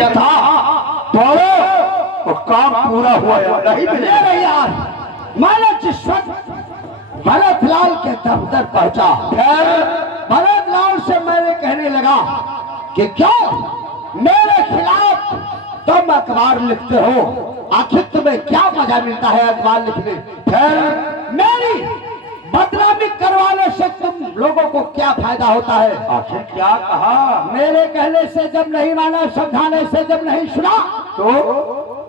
भेजा था दौड़ो तो काम पूरा हुआ या नहीं मिलेगा यार। मैंने जिस वक्त भरत लाल के दफ्तर पहुंचा, फिर भरत लाल से मैंने कहने लगा कि क्यों मेरे खिलाफ तुम अखबार लिखते हो, आखिर तुम्हें क्या मजा मिलता है अखबार लिखने, फिर मेरी बदनामी करवाने से तुम लोगों को क्या फायदा होता है। आखिर क्या कहा? मेरे कहने से जब नहीं माना, समझाने से जब नहीं सुना,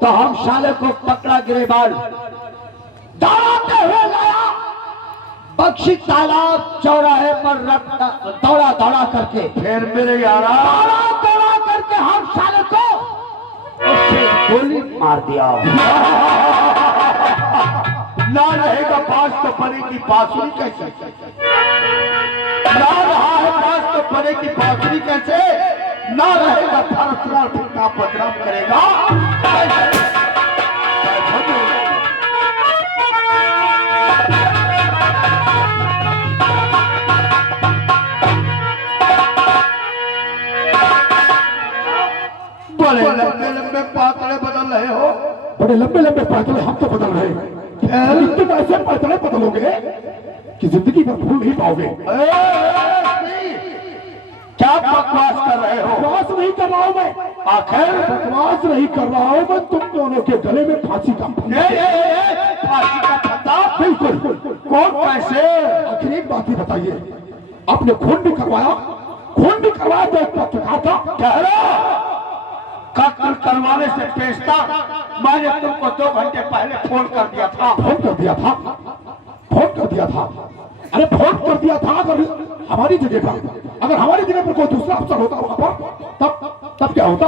तो हम साले को पकड़ा गिरेबान दौड़ाते हुए लाया बख्शी तालाब चौराहे पर दौड़ा दौड़ा करके, फिर मेरे यारा दौड़ा करके हम साले को उससे गोली मार दिया। ना रहेगा पास तो परे की बांसुरी कैसे? ना रहा है पास तो परे की बांसुरी कैसे? ना रहेगा फरसलाल फिर बदनाम करेगा बड़े लंबे लंबे पातले बदल रहे हो। बड़े लंबे लंबे पातले हम तो बदल रहे हैं, तुम ऐसे पातले बदलोगे कि जिंदगी भर भूल नहीं पाओगे। क्या बकवास कर रहे हो? बकवास नहीं कर रहा हूं मैं, आखिर बकवास नहीं कर रहा हूं मैं, तुम दोनों के गले में फांसी का फांसी का फंदा? बिल्कुल। कौन कैसे? आखिर एक बात ही बताइए, आपने खून भी करवाया, खून भी करवाया तो एक पत्र था कह रहा कत्ल करवाने से पेशता मैंने तुमको 2 घंटे पहले फोन कर दिया था। फोन कर दिया था, फोन कर दिया था, अरे फोन कर दिया था। अगर हमारी जगह पर, अगर हमारी जगह पर कोई दूसरा अफसर होता वहां पर, तब क्या होता?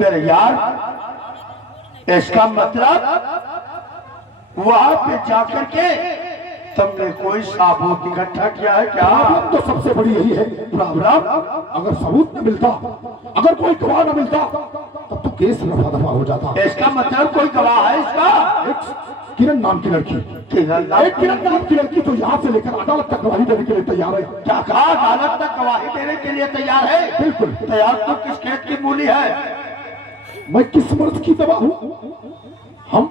मेरे यार, इसका मतलब वहां पे जाकर के तुमने कोई सबूत इकट्ठा किया है क्या? प्रॉब्लम तो सबसे बड़ी यही है प्रॉब्लम, अगर सबूत न मिलता, अगर कोई गवाह न मिलता, तब तो केस रफा दफा हो जाता। इसका मतलब कोई गवाह है इसका? एक किरण नाम की लड़की, एक किरण नाम की लड़की तो यहाँ से लेकर अदालत तक गवाही देने के लिए तैयार है। क्या कहा? अदालत तक गवाही देने के लिए तैयार है? बिल्कुल तैयार। तो किस खेत की मूली है? मैं किस मर्द की दवा हूँ? हम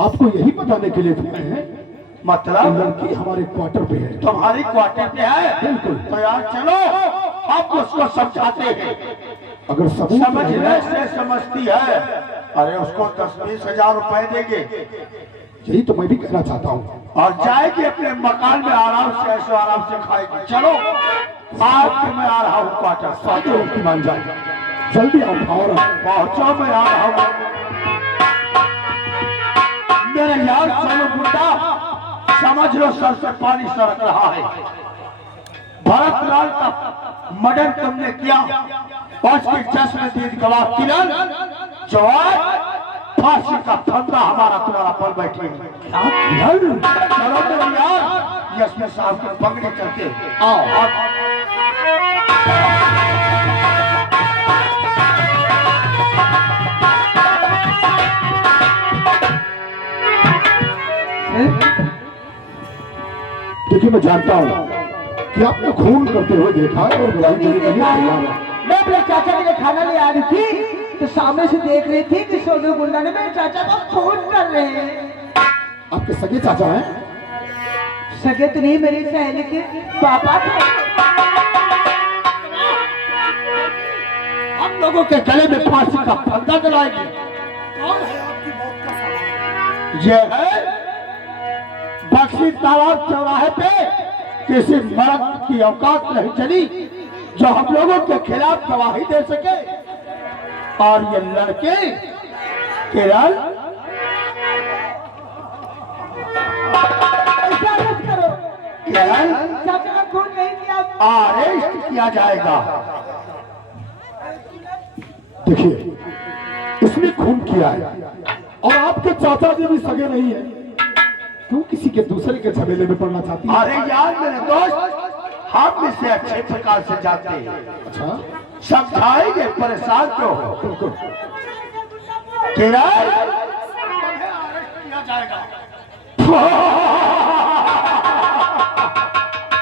आपको यही बताने के लिए आए हैं, मतलब लड़की हमारे क्वार्टर पे है। तुम्हारी क्वार्टर पे है? बिल्कुल। तो यार चलो हम उसको समझाते हैं। अगर सबूत समझने से समझती है। अरे उसको 10-20 हजार रुपए देंगे, यही तो मैं भी कहना चाहता हूँ, और जाएगी अपने मकान में आराम से, ऐसे आराम से खाएगी। चलो आज के मैं आ रहा हूँ क्वार्टर। साथ लड़की मान जाए, जल्दी आओ और पहुंचो, मैं आ रहा हूँ। मेरे यार चलो बुड्ढा, समझ लो सर से पानी सरक रहा है। भरत लाल का मर्डर तुमने किया, उसके जश्न दीद गवाह किरण जवाब फांसी का फंदा हमारा तुम्हारा पर बैठे। चलो मेरे यार, यशमें साहब को पकड़े करके आओ। देखिए मैं जानता हूँ कि आपने खून करते हुए देखा है और बुराई देने के लिए तैयार है। मैं अपने चाचा के लिए खाना ले आ रही थी तो सामने से देख रही थी कि सोनू गुंडा ने मेरे चाचा को खून कर रहे हैं। आपके सगे चाचा हैं? सगे तो नहीं, मेरी सहेली के पापा थे। हम लोगों के गले में फांसी का फंदा दिलाएंगे। ये है बख्शी तालाब चौराहे पे किसी मर्द की औकात नहीं चली जो हम लोगों के खिलाफ गवाही दे सके। और ये लड़के किरण अरेस्ट किया जाएगा। देखिए इसने खून किया है और आपके चाचा जी भी सगे नहीं है, क्यों किसी के दूसरे के झमेले में पड़ना चाहती है? अरे यार मेरे दोस्त, हम इसे अच्छे प्रकार से जानते हैं। अच्छा समझाएंगे, परेशान क्यों हो? बिल्कुल। किरण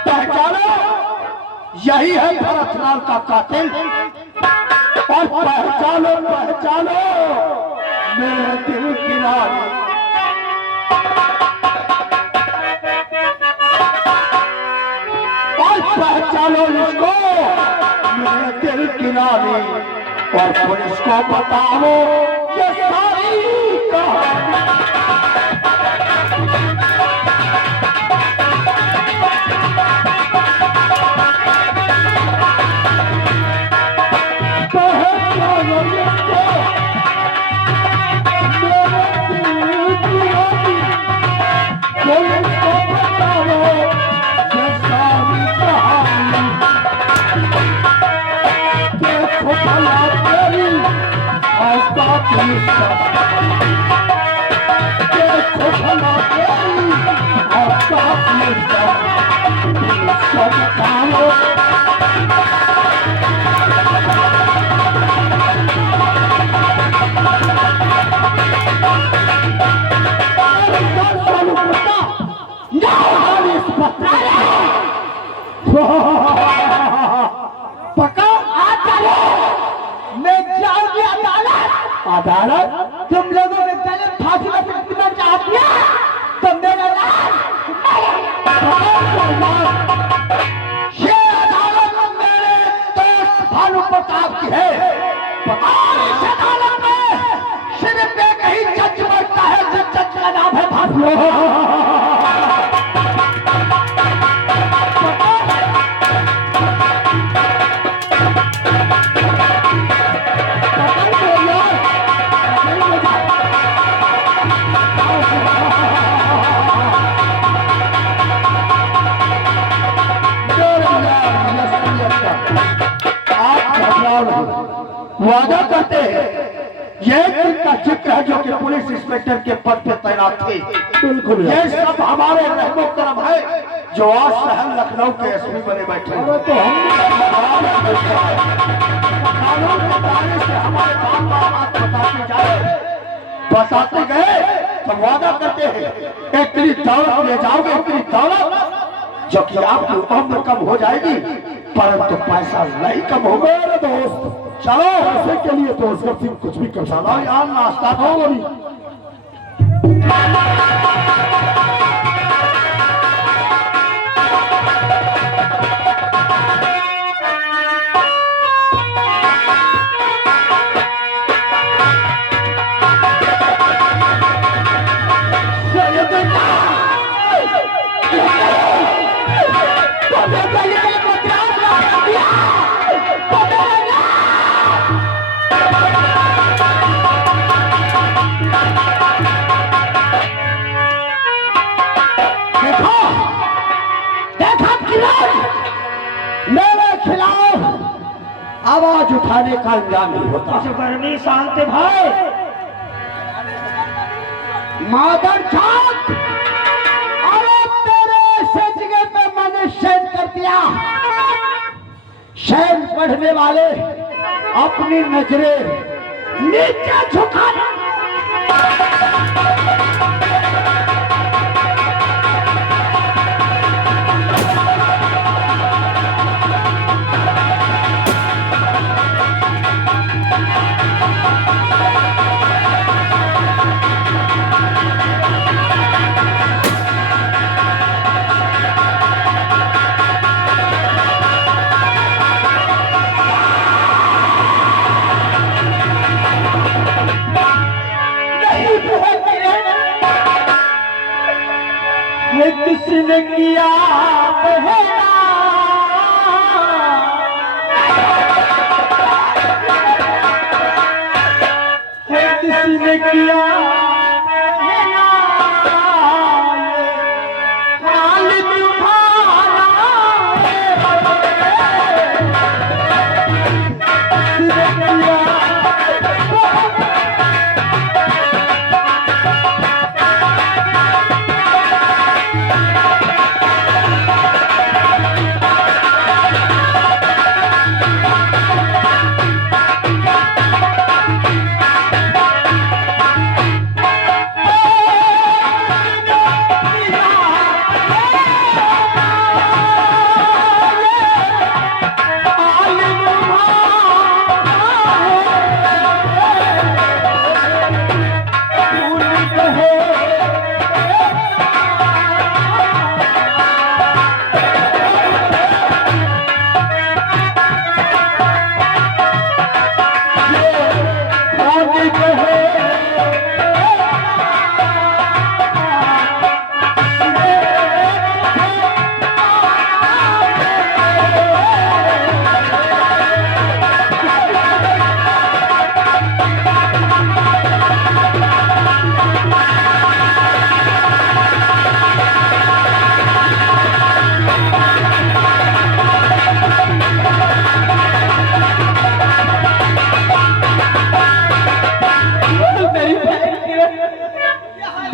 पहचानो, यही है भरत लाल का कातिल। और पहचानो पहचानो मेरे दिल की रानी, और पहचानो इसको मेरे दिल की रानी, और पुलिस को बताओ ये सारी कहानी। अदालत तुम लोगों ने पहले फांसी में पिटना चाह दिया तो मेरा ये अदालत मेरे दोस्त भानु प्रताप की है, और इस अदालत में सिर्फ एक ही जज बैठता है, जिस जज का नाम है भानु। वादा करते हैं ये दिन का जिक्र है जो कि पुलिस इंस्पेक्टर के पद पे तैनात थे। बिल्कुल ये सब हमारे रहमो करम है जो आज शहर लखनऊ के एसपी बने बैठे हैं। तो हम कानून के दायरे से हमारे बात बताते जाए, बताते गए तो वादा करते हैं इतनी दौलत ले जाओगे, इतनी दौलत जो कि आपकी उम्र कम हो जाएगी परंतु पैसा नहीं कम होगा। मेरे दोस्त चलो पैसे के लिए तो उसका सिंह कुछ भी कर सकता चलो यार नाश्ता है। करो। मेरे खिलाफ आवाज उठाने का अंजाम नहीं होता। गर्मी शांति भाई मादर जात, अरे तेरे ऐसे जगह पे मैंने शैन कर दिया। शैन पढ़ने वाले अपनी नजरें नीचे झुका किसने किया बहना, किसने किया बहना, हाल तुम्हारा किसने किया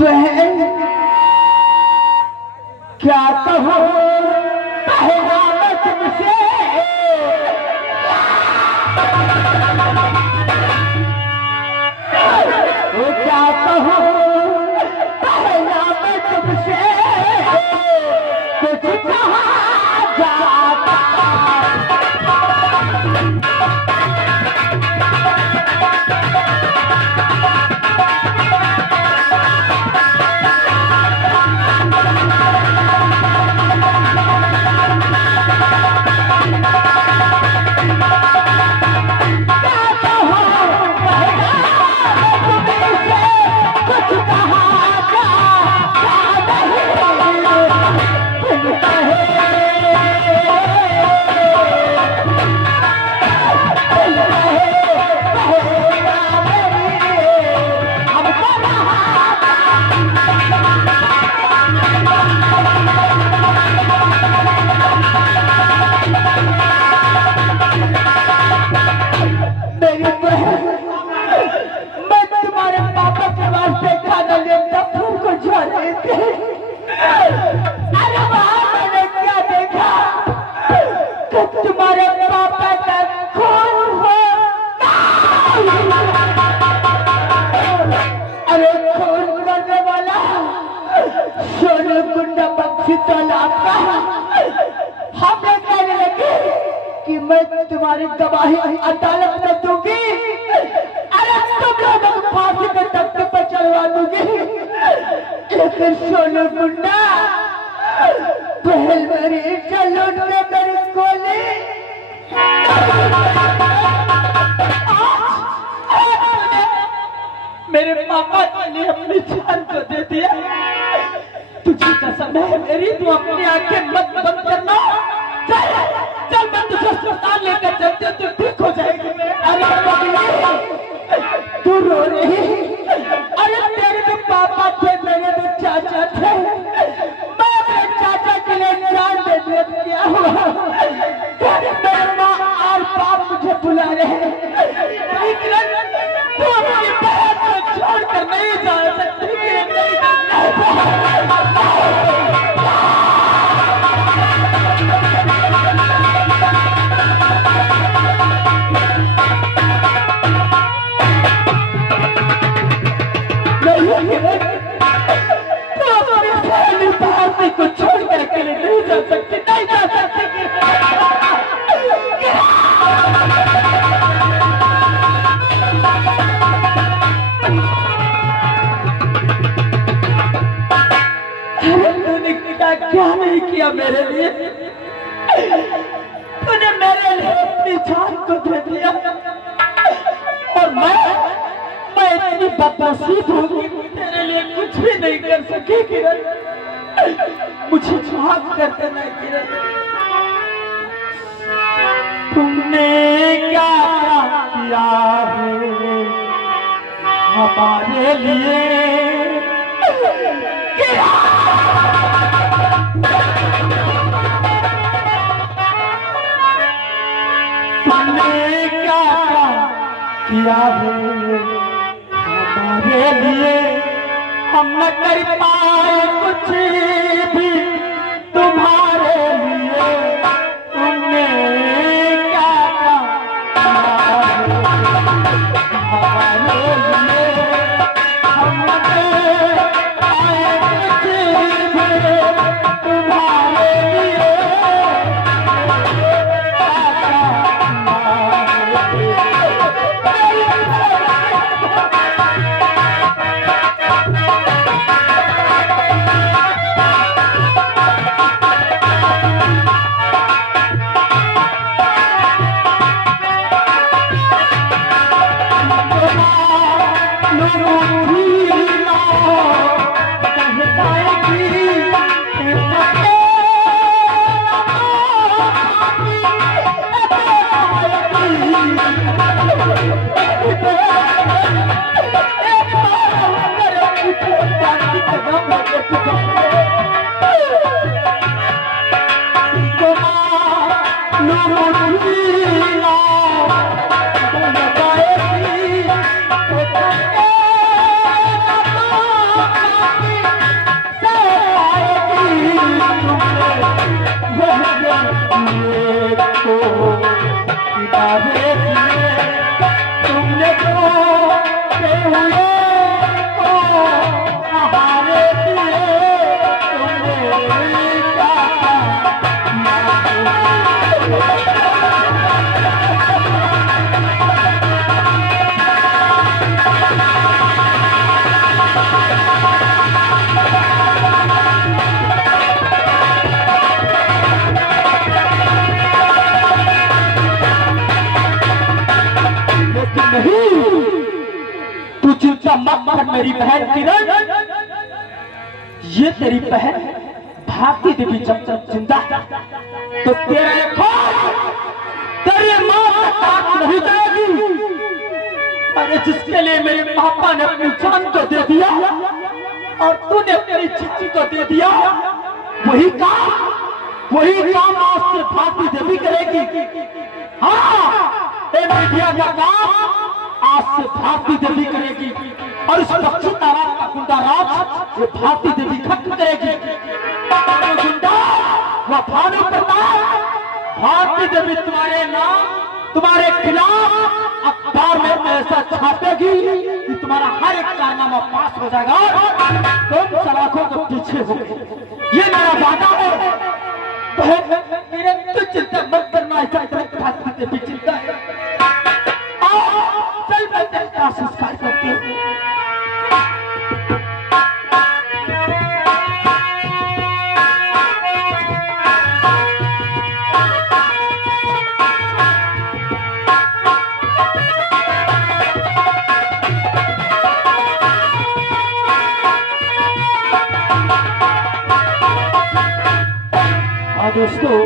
बहन क्या कहूँ पहला मैं तुमसे वो क्या कहूँ पहला मैं तुमसे कुछ कहा जाता तुम्हारे पापा का खून हो अरे खून करने वाला सोनू गुंडा बख्शी तालाब का हमें कहने लगे कि मैं तुम्हारी गवाही अदालत में दूंगी अरे तुम लोगों को फांसी के तख्ते पर चढ़वा दूंगी लेकिन सोनू गुंडा पहल मेरी चलूट ने मेरी गोली मेरे पापा के लिए अपनी जान को दे दिया तुझे कसम है मेरी तू अपनी आंखें मत बंद करना चल चल मैं तुझे अस्पताल लेकर चलते तू ठीक हो जाएगी अरे तू रो रही अरे तेरे तो पापा थे मेरे तो चाचा थे मैं अपने चाचा के लिए जान दे दिया हुआ मेरे माँ और बाप मुझे बुला रहे हैं तू अपनी बहन को छोड़कर नहीं जा सकती को छोड़ कर अकेले नहीं जा सकती नहीं जा सकती तूने क्या नहीं किया मेरे लिए तूने मेरे लिए अपनी जान को दे दिया और मैं इतनी बदनसीब होगी तेरे लिए कुछ भी नहीं कर सकी किरण मुझे माफ कर देना किरण तुमने क्या किया है हमारे लिए तुमने क्या किया है हमारे लिए हम न कर पाए कुछ भी तुम्हारे लिए तुमने क्या हमारे लिए हम न कर पाए कुछ भी तुम्हारे लिए तू चिंता मत कर मेरी बहन किरण, ये तेरी बहन भारती देवी जब तक जिंदा तो तेरा ये खून तेरी मां से ताक नहीं जाएगी। अरे जिसके लिए मेरे पापा ने अपनी जान को दे दिया और तूने तेरी चिट्ठी को दे दिया, वही काम आज से भारती देवी करेगी। हाँ, ये मीडिया का काम आज से भारती देवी करेगी और इस दक्षिण तारा का गुंडा राज ये भारती देवी खत्म करेगी। गुंडा वह भानु प्रताप भारती देवी तुम्हारे नाम तुम्हारे खिलाफ अखबार में ऐसा छापेगी कि तुम्हारा हर एक कारनामा पास हो जाएगा। तुम सलाखों के पीछे हो, ये मेरा वादा है। तू चिंता मत करना, ऐसा भारती देवी चिंता है। चल मैं तेरा संस्कार करती हूँ। दोस्तों,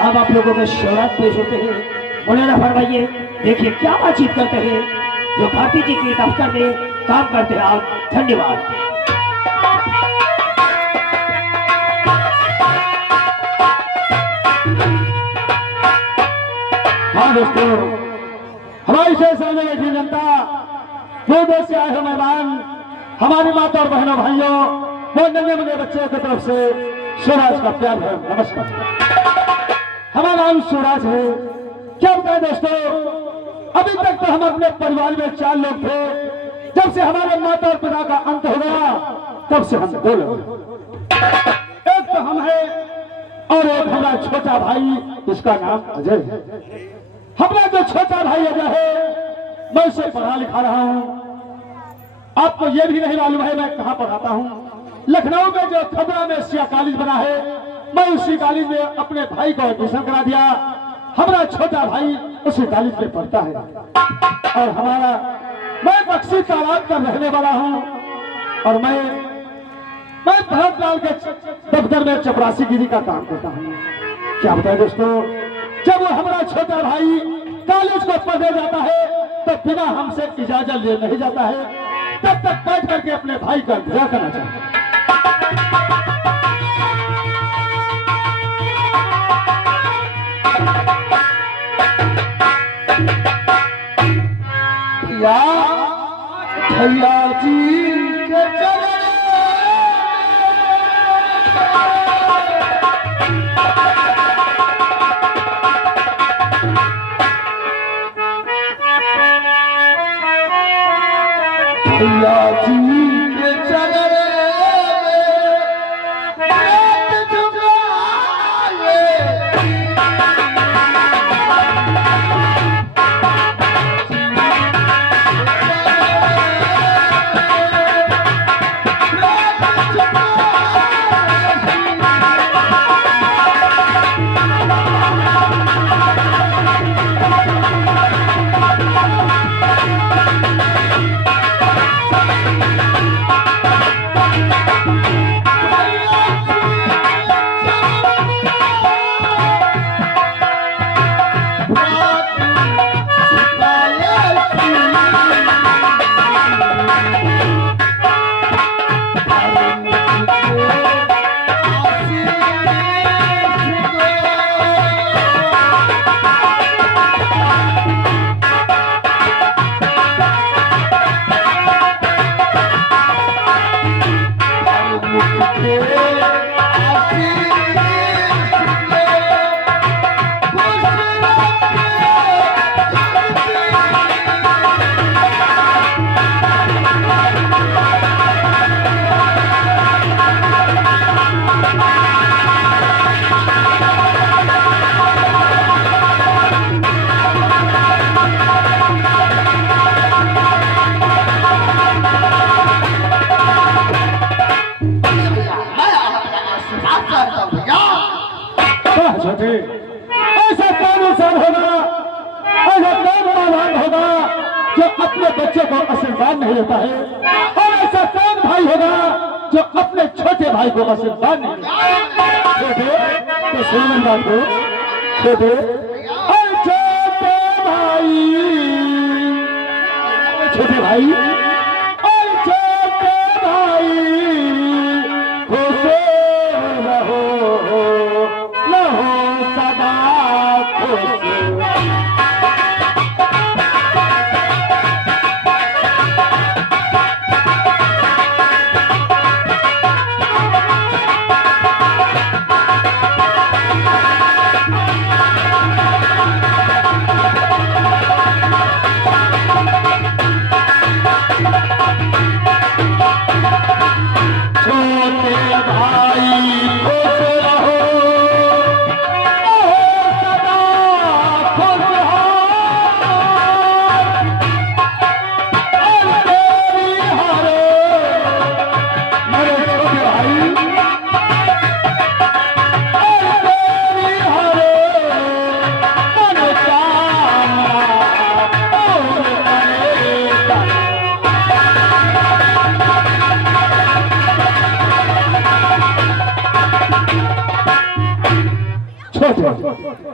अब आप लोगों के शौरात पेश होते हैं। मौलाना फरमाइए, देखिए क्या बातचीत करते हैं जो भारती जी के दफ्तर में काम करते हैं। आप धन्यवाद। हाँ दोस्तों, हमारी शेर सामने बैठी जनता, वो देश से आए हो मेहमान, हमारी माता और बहनों भाइयों, वो नन्हे मुन्ने बच्चों की तरफ से सूरज का प्यार है, नमस्कार। हमारा नाम सूरज है। क्या बताएं दोस्तों, अभी तक तो हम अपने परिवार में 4 लोग थे। जब से हमारे माता और पिता का अंत हो गया, तब से हम 2 लोग। एक तो हम है और एक हमारा छोटा भाई, उसका नाम अजय है। हमारा जो छोटा भाई अजय है, मैं उसे पढ़ा लिखा रहा हूं। आपको यह भी नहीं मालूम है मैं कहां पढ़ाता हूं। लखनऊ में जो खबरा में एशिया कॉलेज बना है, मैं उसी कॉलेज में अपने भाई को एडमिशन करा दिया। हमारा छोटा भाई उसी कॉलेज में पढ़ता है और मैं बक्सी तालाब का रहने वाला हूं और मैं भरतलाल के दफ्तर में चपरासीगिरी का काम करता हूं। क्या बताएं दोस्तों, जब वो हमारा छोटा भाई कॉलेज को पढ़ने जाता है तो बिना हमसे इजाजत ले नहीं जाता है, तब तक बैठ करके अपने भाई का इंतजार करना चाहिए। भैया जी के चरण भैया जी के चरण अपने बच्चे को आशीर्वाद नहीं देता है, और ऐसा कौन भाई होगा जो अपने छोटे भाई को आशीर्वाद नहीं देता? छोटे तो सुन मेरी बात को, छोटे और छोटे भाई, छोटे भाई और छोटे भाई, खुश रहो रहो सदा खुश।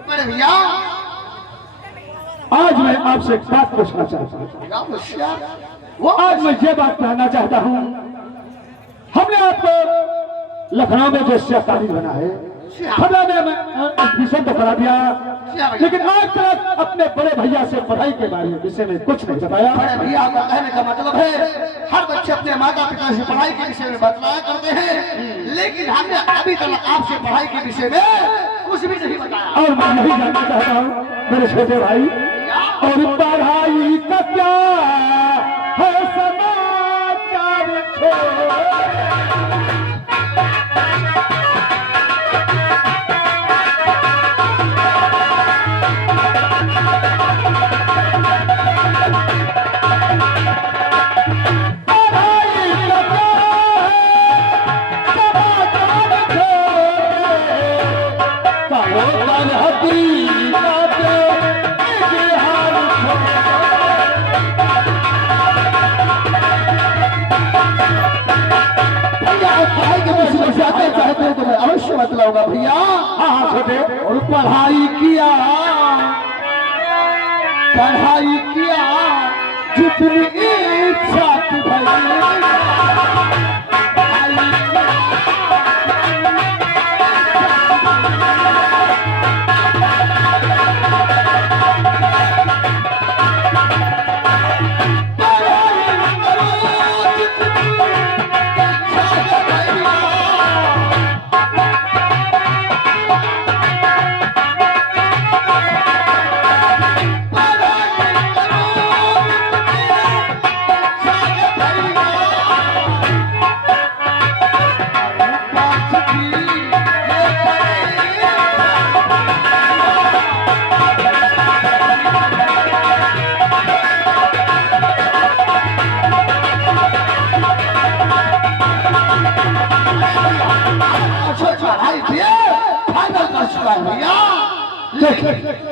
बड़े भैया, आज मैं आपसे एक बात पूछना चाहता हूँ। वो आज मैं ये बात कहना चाहता हूँ, हमने आपको लखनऊ में जो सहकारी बना है, खबरा में एडमिशन तो करा दिया, लेकिन आज तक अपने बड़े भैया से पढ़ाई के बारे में विषय में कुछ नहीं बताया। बड़े भैया का कहने का मतलब है हर बच्चे अपने माता पिता से पढ़ाई के विषय में बतलाया करते हैं, लेकिन हमने अभी तक आपसे पढ़ाई के विषय में कुछ भी नहीं बताया। और मैं यही जानना चाहता हूँ मेरे छोटे भाई, और पढ़ाई का क्या है समाचार चाहते हैं तो मैं अवश्य बतलाऊंगा भैया। हाँ छोटे, और पढ़ाई किया जितनी इच्छा थी भाई,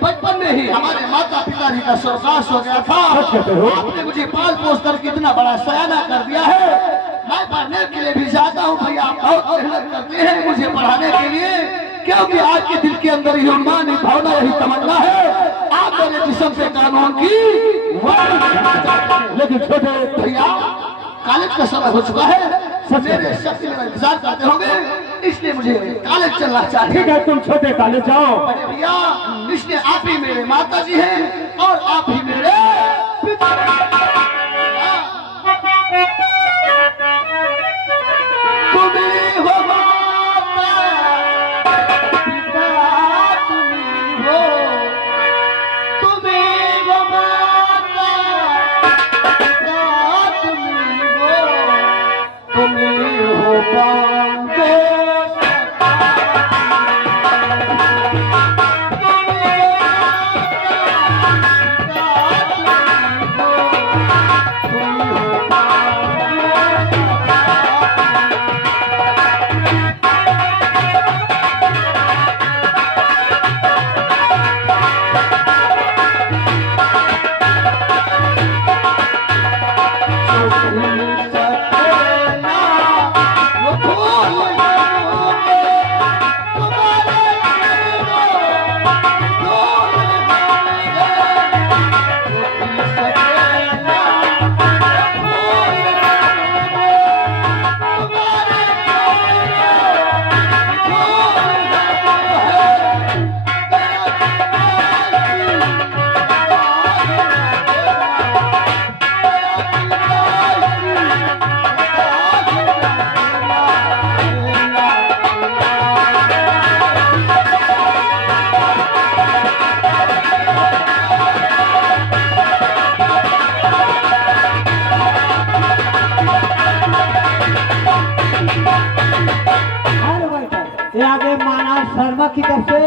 बचपन में ही हमारे माता पिता जी का स्वर्गवास हो गया था। आपने मुझे पाल पोस कर कितना बड़ा सयाना कर दिया है। मैं पढ़ने के लिए भी जाता हूँ भैया, बहुत मेहनत करते हैं मुझे पढ़ाने के लिए, क्योंकि आज के दिल के अंदर यही उन्माद भावना, यही तमन्ना है आप मेरे जिस्म से कानून की। लेकिन छोटे भैया कॉलेज का समय हो चुका है, मेरे शक्ति मेरा इंतजार करते होंगे, इसलिए मुझे कॉलेज चलना चाहिए। ठीक है, तुम छोटे कॉलेज जाओ। बड़े भैया, इसलिए आप ही मेरे माता जी हैं और आप ही मेरे पिता। तुम्ही हो माता, पिता तुम्ही हो, तुम्ही हो माता, पिता तुम्ही हो, तुम्ही हो पांडे। की तरफ से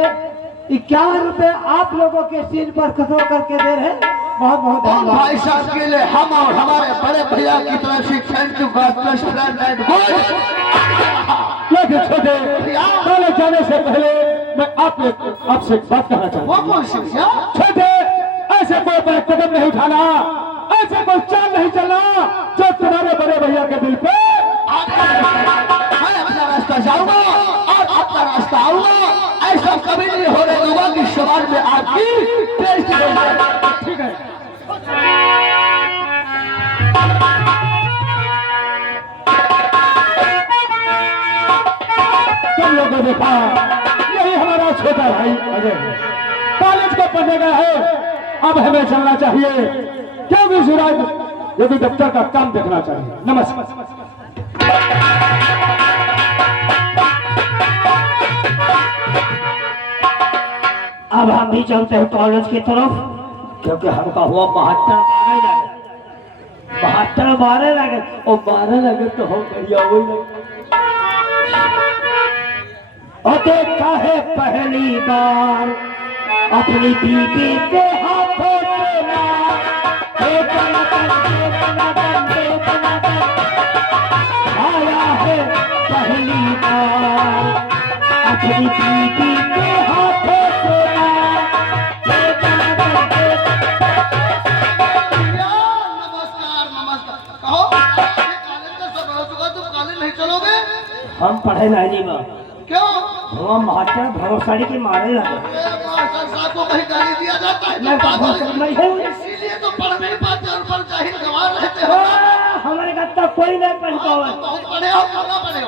51 रुपए आप लोगों के सिर पर खतरो करके दे रहे हैं। बहुत बहुत और धन्यवाद। भाई साहब के लिए हम और हमारे बड़े भैया की तरफ से thank you God bless friend and good. लेकिन छोटे कॉलेज जाने से पहले मैं आपसे एक बात कहना चाहता वो हूँ। कौन सी भैया? छोटे ऐसे कोई बड़ा कदम नहीं उठाना, ऐसे कोई चाल नहीं चलना जो तुम्हारे बड़े भैया के दिल पे। मैं अपना रास्ता जाऊंगा और अपना रास्ता आऊंगा। ऐसा कभी नहीं होने दूंगा कि समाज में आपकी बेइज्जती हो जाए। ठीक है, तुम लोगों ने देखा यही हमारा छोटा भाई अजय कॉलेज को पढ़ने गया है। अब हमें चलना चाहिए क्योंकि सूरज ये भी दफ्तर का काम देखना चाहिए। नमस्कार। अब हम भी चलते हैं कॉलेज की तरफ, क्योंकि हमका हुआ 72 12 लगे और 12 लगे तो हम बढ़िया वही लगे। और देखा है पहली बार अपनी बीबी के हाथों से मार। आया है पहली बार अपनी बीबी के हाथों से मार। नमस्कार नमस्कार। कहो कॉलेज का सब हो चुका, तुम कॉलेज नहीं चलोगे? हम पढ़े नहीं बा, क्यों? हम मास्टर भरोसाड़ी के मारे लगे। मास्टर साहब को कहीं गाली दिया जाता है? मैं भरोसा नहीं हूँ। इसीलिए तो पढ़ नहीं पाते और पर जाहिल गंवार रहते हो। हमारे घर तक कोई नहीं पढ़ पावा। बहुत पढ़े हो, कहाँ पढ़े हो?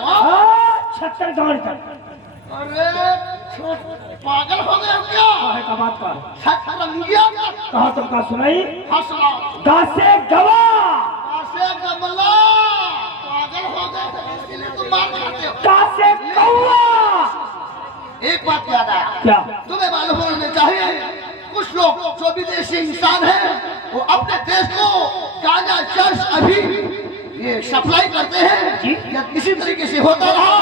76 तक। अरे पागल हो गए हो क्या? काहे का बात कर? छतरंगिया कहा तुमका सुनाई? हंसला गासे गवा। कासे गमला। पागल हो गए हो, इसीलिए तुम मार खाते हो। गासे कौवा। एक बात याद आया। क्या? तुम्हें मालूम होना चाहिए कुछ लोग जो विदेशी इंसान हैं वो अपने देश को गांजा चर्च अभी ये सप्लाई करते हैं। या किसी तरीके से होता रहा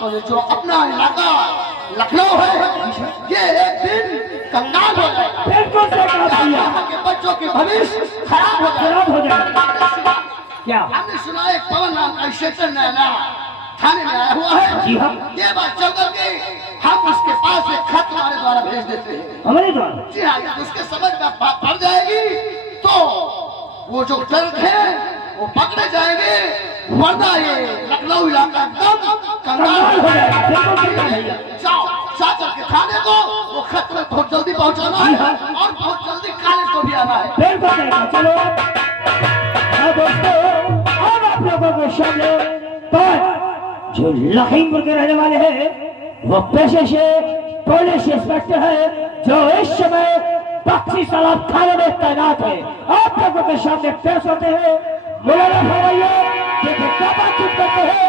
तो ये जो अपना इलाका लखनऊ है ये एक दिन कंगाल हो जाएगा। बिल्कुल सही कहा भैया। यहाँ के बच्चों के भविष्य खराब हो जाएगा। खराब हो जाएगा। क्या? हमने सुना एक पवन नाम का इंस्पेक्टर नया थाने में आया हुआ है। जी हाँ। ये बात चल करके हम उसके पास एक खत तुम्हारे द्वारा भेज देते हैं। हमारे द्वारा? जी हाँ, उसके समझ में बात पड़ जाएगी तो वो जो क्लर्क है वो पकड़े जाएंगे, वरना ये लखनऊ इलाका एकदम कंगाल हो जाएगा। बिल्कुल सही कहा भैया। जाओ जा करके थाने को वो खत में बहुत जल्दी पहुंचाना है और बहुत जल्दी कॉलेज को भी आना है। बिल्कुल सही कहा। चलो हाँ दोस्तों, अब आप लोगों को सामने पर जो लखीमपुर के रहने वाले हैं वो पेशे से पुलिस इंस्पेक्टर है जो इस समय बख्शी तालाब थाने में तैनात है। आप लोगों के सामने पेश होते हैं मौलाना भैया, जो क्या बात करते हैं।